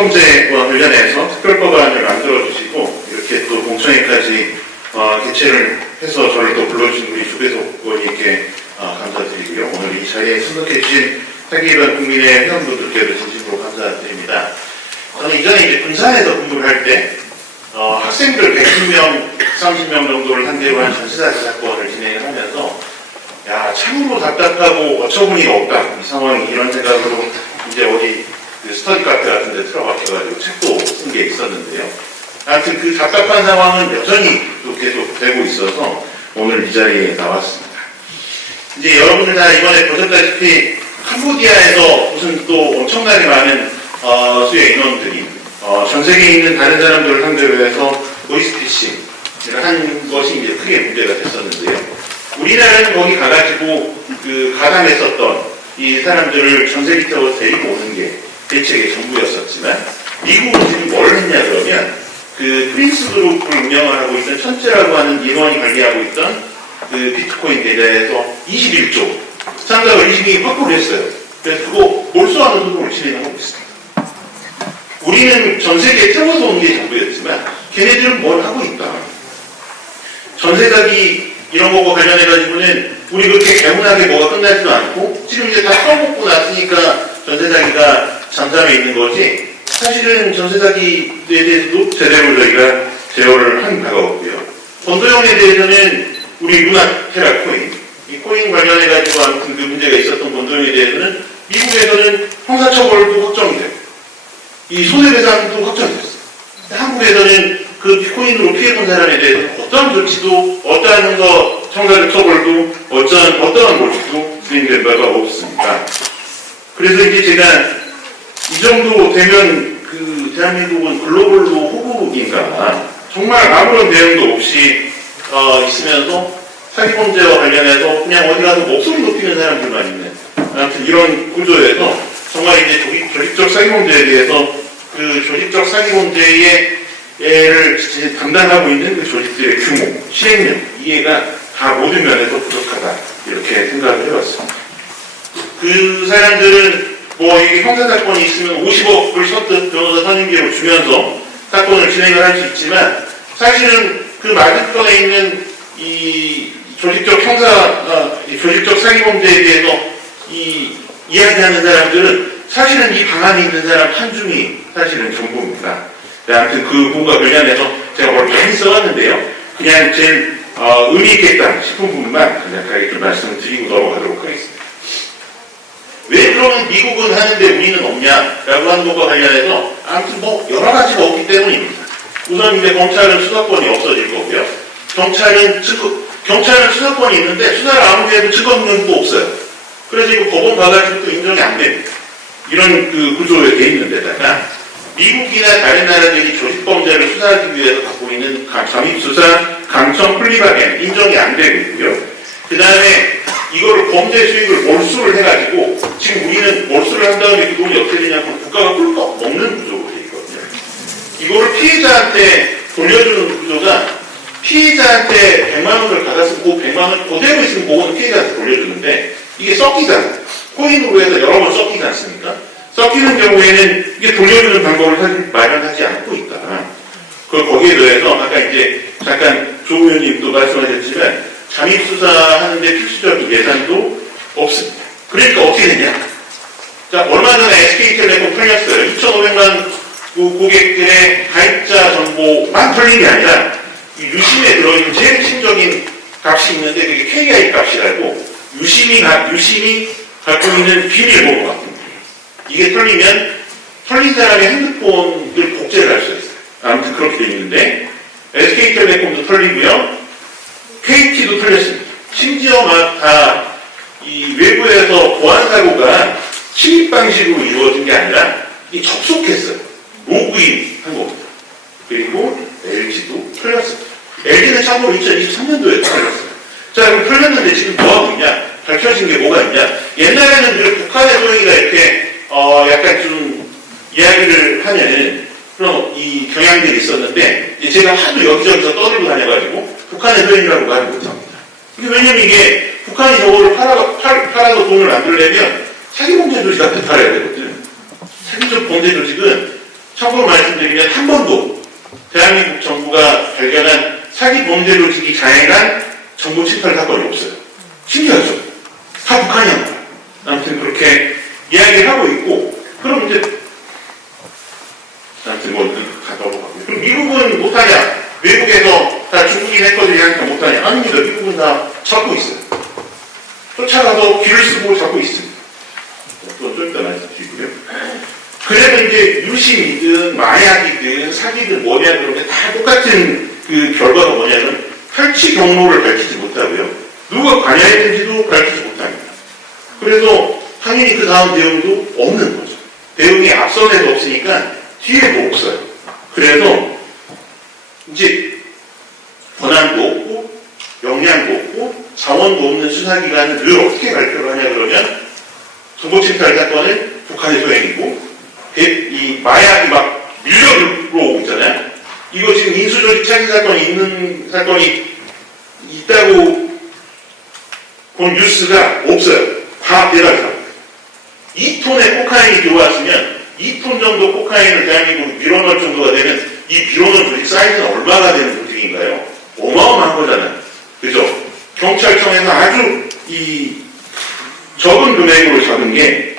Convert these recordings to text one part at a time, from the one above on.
사기범죄와 관련해서 특별법안을 만들어주시고 이렇게 또 공청회까지 개최를 해서 저를 또 불러주신 우리 조배석 의원님께 감사드리고요. 오늘 이 자리에 참석해 주신 사기일반 국민의 회원분들께도 진심으로 감사드립니다. 저는 이전에 이제 군산에서 근무를 할 때 학생들 110명, 30명 정도를 상대로 한 전시사기 사건을 진행을 하면서 야, 참으로 답답하고 어처구니가 없다. 이 상황이 이런 생각으로 이제 어디 그 스터디 카페 같은 데 틀어박혀가지고 책도 쓴 게 있었는데요. 아무튼 그 답답한 상황은 여전히 또 계속 되고 있어서 오늘 이 자리에 나왔습니다. 이제 여러분들 다 이번에 보셨다시피 캄보디아에서 무슨 또 엄청나게 많은 수의 인원들이 전 세계에 있는 다른 사람들을 상대로 해서 보이스피싱을 한 것이 이제 크게 문제가 됐었는데요. 우리나라는 거기 가가지고 그 가담했었던 이 사람들을 전 세계적으로 데리고 오는 게 대책의 전부였었지만 미국은 지금 뭘 했냐 그러면 그 프린스 그룹을 운영을 하고 있던 천재라고 하는 인원이 관리하고 있던 그 비트코인 계좌에서 21조 상당을 22개 확보를 했어요. 그래서 그거 몰수하는 소송을 진행하고 있습니다. 우리는 전 세계에 태워서 온 게 전부였지만 걔네들은 뭘 하고 있다. 전세사기 이런 거와 관련해가지고는 우리 그렇게 개운하게 뭐가 끝나지도 않고 지금 이제 다 써먹고 났으니까 전세사기가 잠잠해 있는 거지 사실은 전세사기에 대해서도 제대로 저희가 제어를 한 바가 없고요. 권도형에 대해서는 우리 루나테라 코인 이 코인 관련해가지고 아무튼 그 문제가 있었던 권도형에 대해서는 미국에서는 형사처벌도 확정이 되고 이 손해배상도 확정이 됐어요. 한국에서는 그 비트코인으로 피해본 사람에 대해서 어떠한 조치도, 어떠한 형사처벌도, 어떠한 조치도 진행된 바가 없습니다. 그래서 이제 제가 이 정도 되면 그 대한민국은 글로벌로 호국인가 정말 아무런 대응도 없이 있으면서 사기범죄와 관련해서 그냥 어디 가서 목소리 높이는 사람들만 있는 아무튼 이런 구조에서 정말 이제 조직적 사기범죄에 대해서 그 조직적 사기범죄의 를 담당하고 있는 그 조직들의 규모, 시행령, 이해가 다 모든 면에서 부족하다. 이렇게 생각을 해봤습니다. 그 사람들은 뭐 이게 형사사건이 있으면 50억을 썼든 변호사 선임비로 주면서 사건을 진행을 할 수 있지만 사실은 그 맞은편에 있는 이 조직적 조직적 사기범죄에 대해서 이야기하는 사람들은 사실은 이 방 안에 있는 사람 한 줌이 사실은 전부입니다. 아무튼 그 부분과 관련해서 제가 뭘 많이 써왔는데요. 그냥 제일 의미 있겠다 싶은 부분만 간략하게 좀 말씀을 드리고 넘어가도록 하겠습니다. 왜 그러면 미국은 하는데 우리는 없냐라고 하는 것과 관련해서 아무튼 뭐 여러 가지가 없기 때문입니다. 우선 이제 검찰은 수사권이 없어질 거고요. 경찰은 수사권이 있는데 수사를 아무리 해도 증거 능력도 없어요. 그래서 이거 법원 가가지고 또 인정이 안 됩니다. 이런 그 구조에 돼 있는 데다가 미국이나 다른 나라들이 조직범죄를 수사하기 위해서 갖고 있는 잠입수사, 강청 플리바겐 인정이 안 되고 있고요. 그 다음에 이거를 범죄 수익을 몰수를 해가지고 지금 우리는 몰수를 한 다음에 그 돈이 어떻게 되냐면 국가가 꿀꺽 먹는 구조로 되어 있거든요. 이거를 피해자한테 돌려주는 구조가 피해자한테 100만 원을 받아서 그 100만 원 그대로 있으면 그거는 피해자한테 돌려주는데 이게 섞이잖아요. 코인으로 해서 여러 번 섞이지 않습니까? 섞이는 경우에는 이게 돌려주는 방법을 사실 마련하지 않고 있다. 거기에 더해서 아까 이제 잠깐 조 의원님도 말씀하셨지만 잠입수사하는데 필수적인 예산도 없습니다. 그러니까 어떻게 되냐? 자, 얼마 전에 SK텔레콤 털렸어요. 2,500만 고객들의 가입자 정보만 털린 게 아니라 유심에 들어있는 제일 핵심적인 값이 있는데 그게 KI 값이라고 유심이 갖고 있는 비밀번호 같은 이게 털리면 털린 사람의 핸드폰을 복제를 할 수 있어요. 아무튼 그렇게 되어 있는데 SK텔레콤도 털리고요. KT도 털렸습니다. 심지어 막 다 이 외부에서 보안사고가 침입 방식으로 이루어진 게 아니라 이 접속했어요. 로그인 한 겁니다. 그리고 LG도 털렸습니다. LG는 참고로 2023년도에 털렸어요. 자, 그럼 털렸는데 지금 뭐하고 있냐? 밝혀진 게 뭐가 있냐? 옛날에는 그 북한의 소행이가 이렇게 약간 좀 이야기를 하는 그런 이 경향들이 있었는데 제가 하도 여기저기서 떠들고 다녀가지고 북한의 소행이라고 말을 못합니다. 왜냐면 이게 북한이 저거를 팔아서 돈을 만들려면 사기범죄 조직한테 팔아야 되거든. 사기적 범죄 조직은 참고로 말씀드리면 한 번도 대한민국 정부가 발견한 사기 범죄 조직이 자행한 정보 침탈 사건이 없어요. 신기하죠? 다 북한이 한 거야. 아무튼 그렇게 이야기를 하고 있고, 그럼 이제 아무튼 뭐 갔다 오고 가고. 그럼 미국은 못하냐? 외국에서 다 중국인 해커들이 하니까 못하냐? 아닙니다. 미국은 다 잡고 있어요. 쫓아가서 귀를 쓰고 잡고 있습니다. 좀 이따 말씀드리고요. 그래도 이제 유심이든 마약이든 사기든 뭐냐 그러면 다 똑같은 그 결과가 뭐냐면 탈취 경로를 밝히지 못하고요. 누가 관여했는지도 밝히지 못합니다. 그래서 당연히 그 다음 대응도 없는 거죠. 대응이 앞선에도 없으니까 뒤에도 없어요. 그래서 이제 권한도 없고 역량도 없고 자원도 없는 수사기관은 늘 어떻게 발표를 하냐 그러면 정보침탈 사건은 북한의 소행이고 이 마약이 막 밀려 들어오고 있잖아요. 이거 지금 인수조직 차기 사건이 있는 사건이 있다고 본 뉴스가 없어요. 다 대단하다. 2톤의 코카인이 들어왔으면 2톤 정도 코카인을 대한민국에 밀어넣을 정도가 되면 이 밀어넣은 조직 사이즈는 얼마나 되는 조직인가요? 어마어마한 거잖아요. 그죠? 경찰청에서 아주 이 적은 금액으로 잡은 게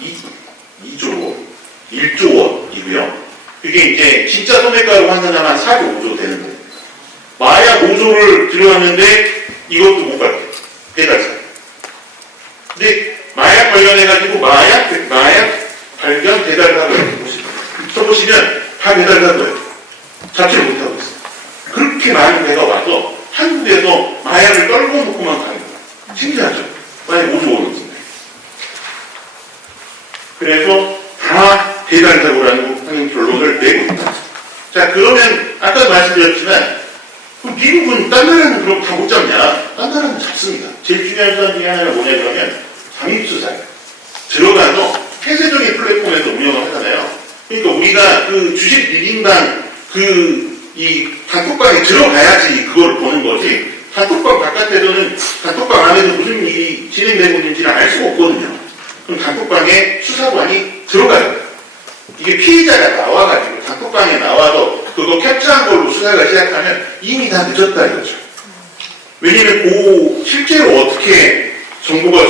2조 원, 1조 원이고요. 그게 이제 진짜 소매가로 환산하면 4조 5조 되는 거예요. 마약 5조를 들어갔는데 이것도 못 받게. 배달사. 근데 마약 관련해가지고 마약 발견 배달사를 써보시면 다 배달사고요. 자체를 못하고 있어요. 그렇게 많은 배가 와서 한국에서 마약을 떨궈 놓고만 가는 거예요. 신기하죠? 마약 5조 원인데. 그래서 다 배달사고라는 하는 결론을 내고 있다. 자, 그러면 아까도 말씀드렸지만 미국은 딴 나라는 그럼 다 못 잡냐? 딴 나라는 잡습니다. 제일 중요한 사람 중에 하나가 뭐냐 그러면 잠입수사예요. 들어가서 폐쇄적인 플랫폼에서 운영을 하잖아요. 그러니까 우리가 그 주식 리딩방 이 단톡방에 들어가야지 그걸 보는 거지. 단톡방 바깥에서는 단톡방 안에서 무슨 일이 진행되고 있는지를 알 수가 없거든요. 그럼 단톡방에 수사관이 들어가요. 이게 피해자가 나와가지고 단톡방에 나와서 그거 캡처한 걸로 수사가 시작하면 이미 다 늦었다 이거죠. 왜냐면 실제로 어떻게 정보가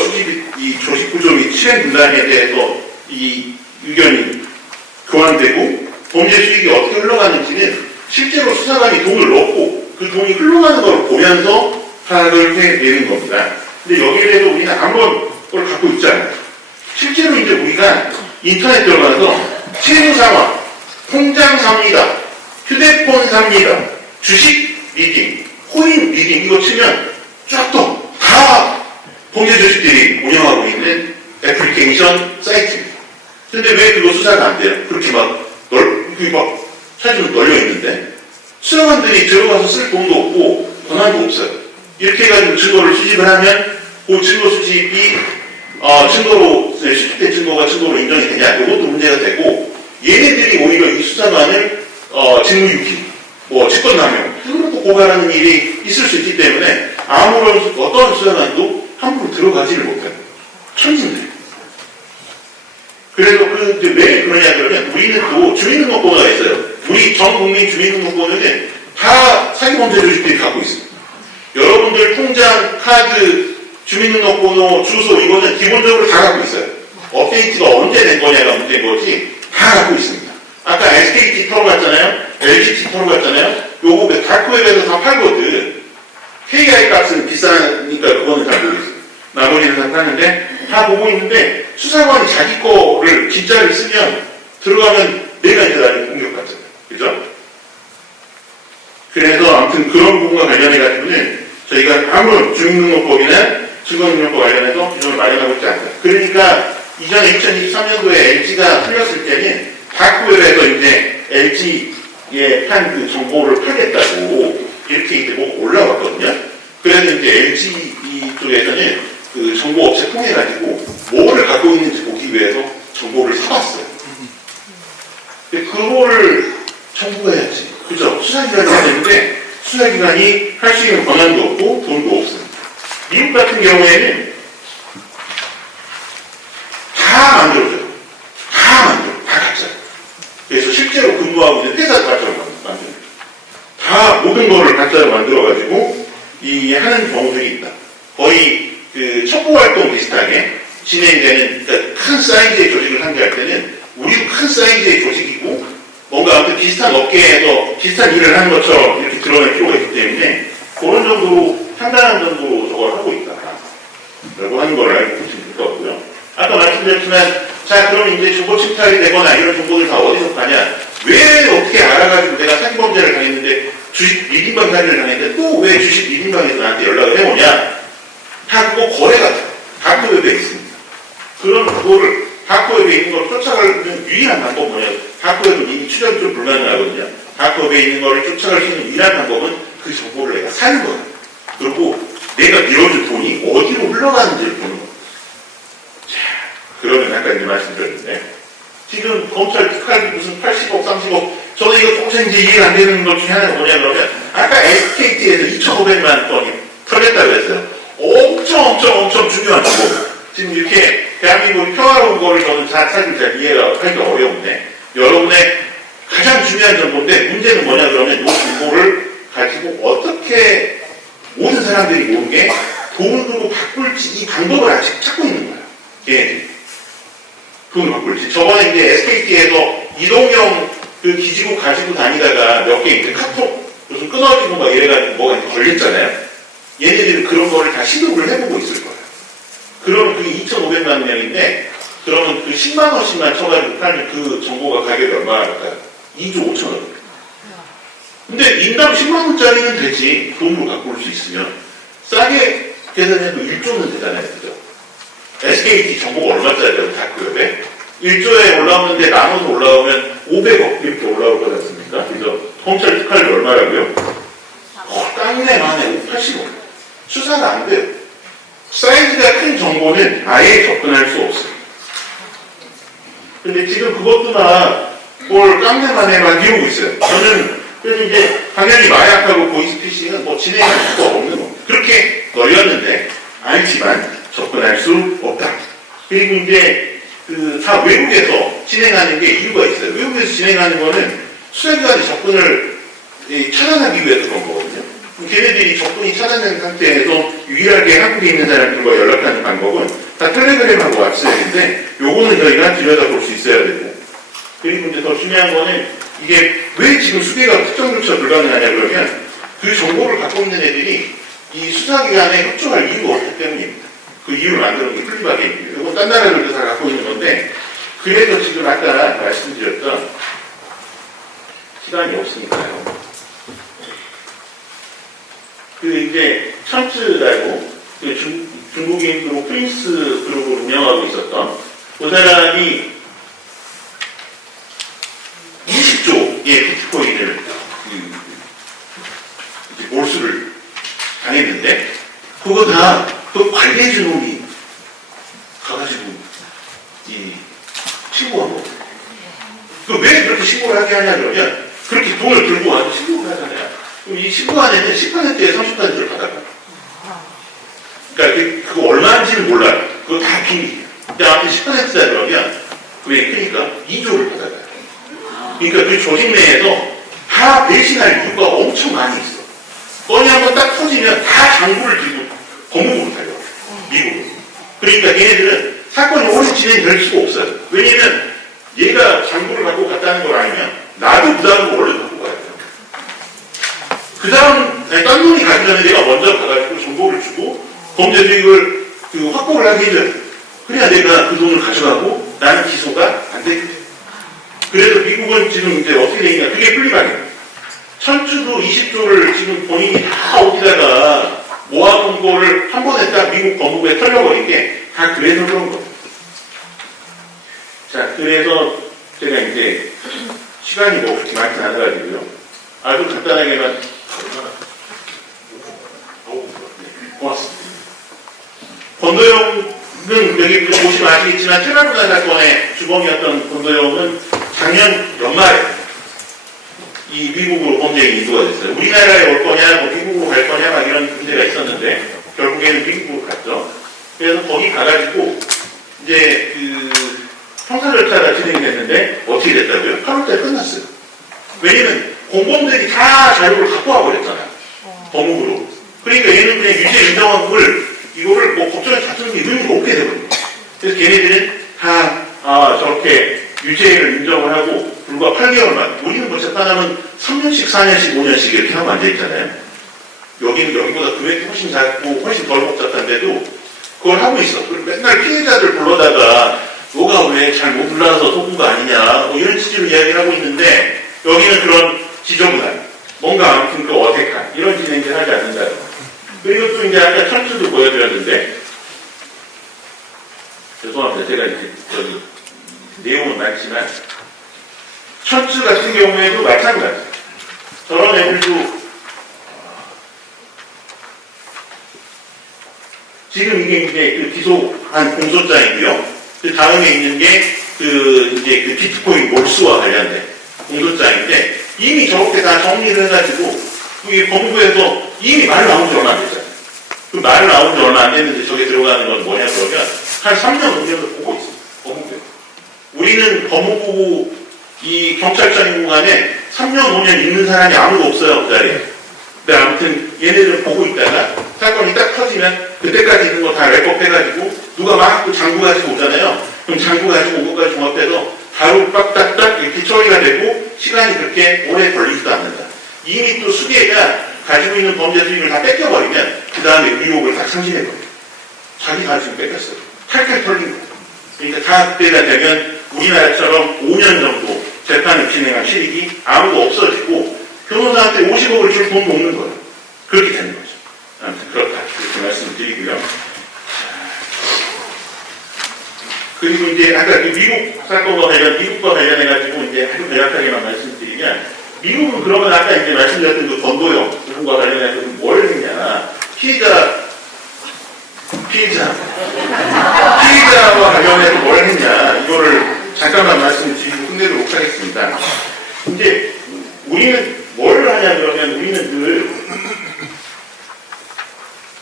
이 조직 구조 및 실행 분단에 대해서 이 의견이 교환되고 범죄 수익이 어떻게 흘러가는지는 실제로 수사관이 돈을 넣고 그 돈이 흘러가는 걸 보면서 파악을 해내는 겁니다. 근데 여기에 대해서 우리는 아무런 걸 갖고 있지 않아요. 실제로 이제 우리가 인터넷 들어가서 채무 상황, 통장 삽니다, 휴대폰 삽니다, 주식 리딩, 코인 리딩 이거 치면 쫙 또 다 범죄 조직들이 운영하고 있는 애플리케이션 사이트입니다. 근데 왜 그거 수사가 안 돼요? 그렇게 막 찾으면 널려 있는데 수사관들이 들어가서 쓸 돈도 없고 권한도 없어요. 이렇게 해가지고 증거를 수집을 하면 그 증거 수집이 증거로 수집된 증거가 증거로 인정이 되냐? 이것도 문제가 되고 얘네들이 오히려 이 수사관을 직무유기, 직권남용 이런 것도 고발하는 일이 있을 수 있기 때문에 아무런 어떤 수사관도 함부로 들어가지를 못해요. 천진들. 그래서 왜 그러냐 그러면 우리는 또 주민등록번호가 있어요. 우리 전 국민 주민등록번호는 다 사기범죄 조직들이 갖고 있습니다. 여러분들 통장, 카드, 주민등록번호, 주소 이거는 기본적으로 다 갖고 있어요. 업데이트가 언제 된 거냐가 문제인 거지 다 갖고 있습니다. 아까 SKT 털어갔잖아요. LGT 털어갔잖아요. 요거 다크웹에서 다 팔거든. KI 값은 비싸니까 그거는 잘 모르겠어요. 나머지는 다 파는데 다 보고 있는데 수사관이 자기 거를 진짜를 쓰면 들어가면 내가 이제 나를 공격받잖아요. 그죠? 그래서 아무튼 그런 부분과 관련해가지고는 저희가 아무런 주민등록법이나 증거능력법 관련해서 규정을 마련하고 있지 않아요. 그러니까 이전에 2023년도에 LG가 풀렸을 때는 다크웹에서 이제 LG에 판 그 정보를 팔겠다고 이렇게 이제 뭐 올라왔거든요. 그래서 이제 LG 이쪽에서는 그 정보업체 통해가지고 뭐를 갖고 있는지 보기 위해서 정보를 사봤어요. 근데 그거를 청구해야지. 그죠? 수사기관이 해야 되는데 수사기관이 할 수 있는 권한도 없고 돈도 없어요. 미국 같은 경우에는 다 만들어줘요. 다 가짜요. 그래서 다 모든 거를 가짜로 만들어가지고 이 하는 경우들이 있다. 거의 그 첩보 활동 비슷하게 진행되는, 그러니까 큰 사이즈의 조직을 상대할 때는 우리도 큰 사이즈의 조직이고 뭔가 아무튼 비슷한 업계에서 비슷한 일을 하는 것처럼 이렇게 드러낼 필요가 있기 때문에 그런 정도로 상당한 정도로 저걸 하고 있다. 라고 하는 걸 알고 보시면 될 것 같고요. 아까 말씀드렸지만 자 그럼 이제 정보 침탈이 되거나 이런 정보들 다 어디서 가냐, 왜 어떻게 알아가지고 내가 사기범죄를 당했는데 주식 리딩방 사기를 당했는데 또 왜 주식 리딩방에서 나한테 연락을 해오냐, 다 그거 거래가 다크웹에 있습니다. 그럼 그거를 다크웹에 있는 걸 쫓아가는 유일한 방법은 뭐냐, 다크웹은 이미 추적이 좀 불가능하거든요. 다크웹에 있는 거를 쫓아갈 수 있는 유일한 방법은 그 정보를 내가 사는 거예요. 그리고 내가 빌려준 돈이 어디로 흘러가는지를 보는 거예요. 자, 그러면 아까 이제 말씀드렸는데 지금 검찰 특활비 무슨 80억, 30억, 저는 이거 조금 이제 이해가 안 되는 것 중에 하나가 뭐냐 그러면 아까 SKT에서 2,500만 건이 털렸다고 했어요. 엄청 중요한 정보. 지금 이렇게 대한민국이 평화로운 거를 저는 사실 잘 이해가 하기 어려운데 여러분의 가장 중요한 정보인데 문제는 뭐냐 그러면 이 정보를 가지고 어떻게 모든 사람들이 모르게 돈으로 바꿀지 이 방법을 아직 찾고 있는 거예요. 얘네들이. 돈을 바꿀지. 저번에 이제 SKT에서 이동형 그 기지국 가지고 다니다가 몇 개 이제 카톡 무슨 끊어지고 막 이래가지고 뭐가 이렇게 걸렸잖아요. 얘네들은 그런 거를 다 시도를 해보고 있을 거예요. 그러면 그게 2,500만 명인데 그러면 그 10만 원씩만 쳐가지고 팔면 그 정보가 가격이 얼마나 할까요? 2조 5천원. 근데 인당 10만 원짜리는 되지. 돈으로 바꿀 수 있으면 싸게 계산해도 1조는 되잖아요. 그죠? SKT 정보가 얼마짜리라고 다크웹에 1조에 올라오는데 나눠서 올라오면 500억 이렇게 올라올 거지 않습니까? 그죠? 검찰 특활비 얼마라고요? 땅내 만에 80억. 수사가 안 돼요. 사이즈가 큰 정보는 아예 접근할 수 없어요. 근데 지금 그것도 뭘 깡내만에 막 이러고 있어요. 저는 그래서 이제 당연히 마약하고 보이스피싱은 뭐 진행할 수가 없는 겁니다. 그렇게 널렸는데 알지만 접근할 수 없다. 그리고 이제 다 외국에서 진행하는 게 이유가 있어요. 외국에서 진행하는 거는 수사기관이 접근을 차단하기 위해서 그런 거거든요. 걔네들이 접근이 차단된 상태에서 유일하게 한국에 있는 사람들과 연락하는 방법은 다 텔레그램하고 왓츠앱인데 요거는 저희가 들여다볼 수 있어야 되고, 그리고 이제 더 중요한 거는 이게 왜 지금 수배가 특정 조치가 불가능하냐 그러면 그 정보를 갖고 있는 애들이 이 수사기관에 협조할 이유가 없기 때문입니다. 그 이유를 만드는 게 플리바게입니다. 이건 딴 나라들도 다 갖고 있는 건데, 그래서 지금 아까 말씀드렸던 시간이 없으니까요. 이제 천츠라고 중국인 그룹 프린스 그룹을 운영하고 있었던 그 사람이 20조의 비트코인을 몰수를 당했는데 그거 다 그 관리해준 놈이 가가지고 신고한 거예요. 왜 그렇게 신고를 하게 하냐 그러면 그렇게 돈을 들고 와서 신고를 하잖아요. 그럼 이 신고한 애는 10%에 30%를 받아가요. 그러니까 그거 얼마인지는 몰라요. 그거 다 비밀이에요. 근데 아무튼 10%다 그러면 그게 크니까 2조를 받아가요. 그러니까 그 조직 내에서 다 배신할 이유가 엄청 많이 있어. 건이 한번 딱 터지면 다 장부를 들고 법무부로 달려요. 미국으로. 그러니까 얘네들은 사건이 오래 진행될 수가 없어요. 왜냐면 얘가 장부를 갖고 갔다는 걸 알면 나도 그 다음으로 원래 갖고 가야 돼요. 그 다음 딴 놈이 가기 전에 내가 먼저 가가지고 정보를 주고 범죄 수익을 확보를 하게 해줘요. 그래야 내가 그 돈을 가져가고 나는 기소가 안 되게 돼요. 그래서 미국은 지금 이제 어떻게 되냐, 그게 플리바게입니다. 천주도 20조를 지금 본인이 다 어디다가 모아놓은 거를 한 번에 딱 미국 법무부에 털려버린 게 다 그래서 그런 겁니다. 자, 그래서 제가 이제 시간이 뭐 그렇게 많지 않아가지고요. 아주 간단하게만 고맙습니다. 권도영은 여기 보시면 아시겠지만 테라루나 사건의 주범이었던 권도영은 작년 연말에 이 미국으로 범죄에 인도가 됐어요. 우리나라에 올 거냐, 뭐 미국으로 갈 거냐, 막 이런 문제가 있었는데 결국에는 미국으로 갔죠. 그래서 거기 가가지고 이제 형사 절차가 진행이 됐는데 어떻게 됐다고요? 8월달에 끝났어요. 왜냐면 공범들이 다 다 자료를 갖고 와버렸잖아요. 법무부로. 그러니까 얘는 그냥 유죄 인정한 이거를 뭐 법정에 다투는 게 의미가 없게 되거든요. 그래서 걔네들은 다, 저렇게 유죄를 인정을 하고, 불과 8개월만, 우리는 뭐 재판하면 3년씩, 4년씩, 5년씩 이렇게 하고 앉아있잖아요. 여기는 여기보다 금액이 훨씬 작고, 훨씬 덜 복잡한데도, 그걸 하고 있어. 그리고 맨날 피해자들 불러다가, 너가 왜 잘 못 불러서 속은 거 아니냐, 뭐 이런 취지로 이야기를 하고 있는데, 여기는 그런 지저분한, 뭔가 아무튼 그 어색한, 이런 진행을 하지 않는다. 그리고 또 이제 아까 철수도 보여드렸는데, 죄송합니다. 제가 이제, 내용은 많지만, 철수 같은 경우에도 마찬가지. 저런 애들도, 지금 이게 그 기소한 공소장이고요. 그 다음에 있는 게 이제 그 비트코인 몰수와 관련된 공소장인데 이미 저렇게 다 정리를 해가지고 이 법무부에서 이미 말 나온 지 얼마 안 됐잖아요. 그 말 나온 지 얼마 안 됐는데 저게 들어가는 건 뭐냐 그러면 한 3년, 5년을 보고 있어요. 법무부에. 우리는 법무부 이 경찰청 공간에 3년, 5년 있는 사람이 아무도 없어요. 그 자리에. 근데 아무튼 얘네들은 보고 있다가 사건이 딱 터지면 그때까지 있는 거 다 랩업해가지고 누가 막 또 장구 가지고 오잖아요. 그럼 장구 가지고 온 것까지 종합해서 바로 빡딱딱 이렇게 처리가 되고 시간이 그렇게 오래 걸리지도 않는다. 이미 또 수계가 가지고 있는 범죄 수익을 다 뺏겨버리면 그 다음에 의혹을 다 상실해버려요. 자기 가지고 뺏겼어요. 칼칼 털린 거예요. 그러니까 다 그때가 되면 우리나라처럼 5년 정도 재판을 진행한 실익이 아무도 없어지고 변호사한테 50억을 줄 돈도 없는 거예요. 그렇게 되는 거죠. 아무튼 그렇다. 이렇게 말씀을 드리고요. 그리고 이제 아까 그 미국 사건과 미국과 관련해가지고 이제 아주 간략하게만 말씀드리면 미국은 그러면 아까 이제 말씀드렸던 그 건도형 부분과 관련해서 뭘 했냐. 피해자와 관련해서 뭘 했냐. 이거를 잠깐만 말씀을 드리고 끝내도록 하겠습니다. 이제 우리는 뭘 하냐 그러면 우리는 늘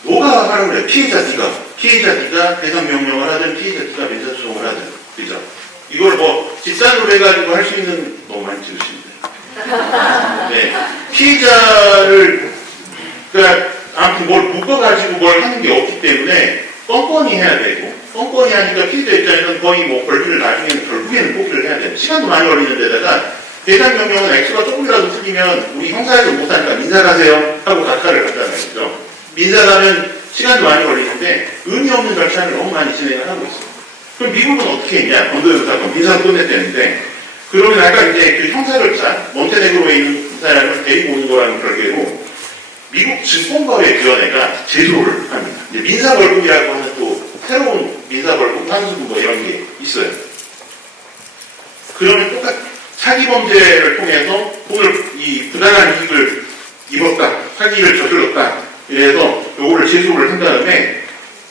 뭐가 하라고 그래요? 피해자 D가 대상 명령을 하든 피해자 D가 민사 소송을 하든 그죠? 이걸 뭐 집단으로 해가지고 할 수 있는 너무 많이 들으십니다. 네. 피해자를 그러니까 아무튼 뭘 묶어가지고 뭘 하는 게 없기 때문에 뻔뻔히 해야 되고 뻔뻔히 하니까 피해자 입장에서는 거의 뭐 권리를 나중에는 결국에는 포기를 해야 돼요. 시간도 많이 걸리는 데다가 대상 명령은 액수가 조금이라도 틀리면 우리 형사에서 못하니까 민사 가세요 하고 각하를 하잖아요. 그죠? 민사 가면 시간도 많이 걸리는데 의미 없는 절차를 너무 많이 진행을 하고 있어요. 그럼 미국은 어떻게 했냐? 건도형 사건 민사를 끝냈다는데 그러면 아까 이제 그 형사 절차 몬테네그로에 있는 사람을 데리고 오는 거라는 별개로 미국 증권거래위원회가 제소를 합니다. 이제 민사벌금이라고 하는 또 새로운 민사벌금 환수부 뭐 이런 게 있어요. 그러면 똑같 사기범죄를 통해서 돈을 이 부당한 이익을 입었다, 사기를 저질렀다. 이래서 요거를 제소를 한 다음에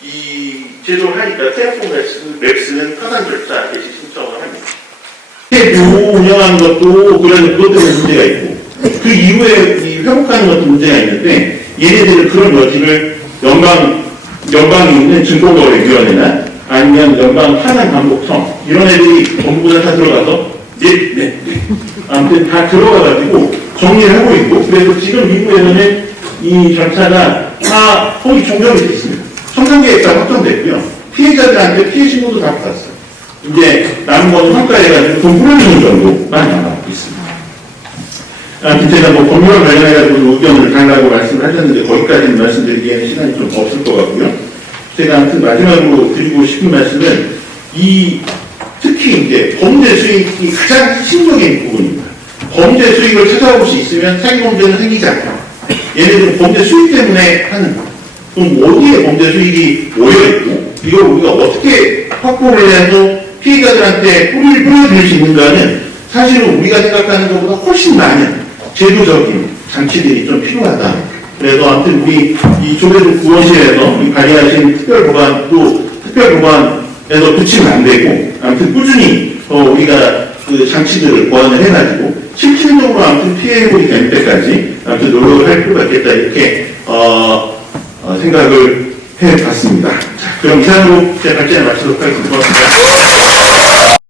이 제소를 하니까 텔레폰 랩스는 파산 절차 개시 신청을 합니다. 부 운영하는 것도 그것 때문에 문제가 있고 그 이후에 이 회복하는 것도 문제가 있는데 얘네들은 그런 여지를 연방에 있는 증권거래위원회나 아니면 연방 파산감독청 이런 애들이 법무부에 다 들어가서 아무튼 다 들어가가지고 정리를 하고 있고 그래서 지금 미국에서는 이 절차가 다 거의 종결이 되어 있습니다. 청산계획가 확정됐고요. 피해자들한테 피해 신고도 다 받았어요. 이제 남은 거는 평가해가지고 돈 풀어주는 정도만 남아있고 있습니다. 아무튼 제가 뭐 법률과 관련해가지고 의견을 달라고 말씀을 하셨는데 거기까지는 말씀드리기에는 시간이 좀 없을 것 같고요. 제가 아무튼 마지막으로 드리고 싶은 말씀은 특히 이제 범죄 수익이 가장 핵심적인 부분입니다. 범죄 수익을 찾아올 수 있으면 사기범죄는 생기지 않다. 얘네들은 범죄 수익 때문에 하는 거예요. 그럼 어디에 범죄 수익이 모여있고 이걸 우리가 어떻게 확보를 해서 피해자들한테 뿌리를 뿌려줄 수 있는가는 사실은 우리가 생각하는 것보다 훨씬 많은 제도적인 장치들이 좀 필요하다. 그래서 아무튼 우리 이 조대도 구원실에서 발의하신 특별법안에서 붙이면 안 되고 아무튼 꾸준히 우리가 그 장치들을 보완을 해가지고 실질적으로 아무튼 피해 회복이 될 때까지 아무튼 노력을 할 필요가 있겠다 이렇게 생각을 해봤습니다. 자, 그럼 이상으로 제 발제를 마치도록 하겠습니다. 고맙습니다.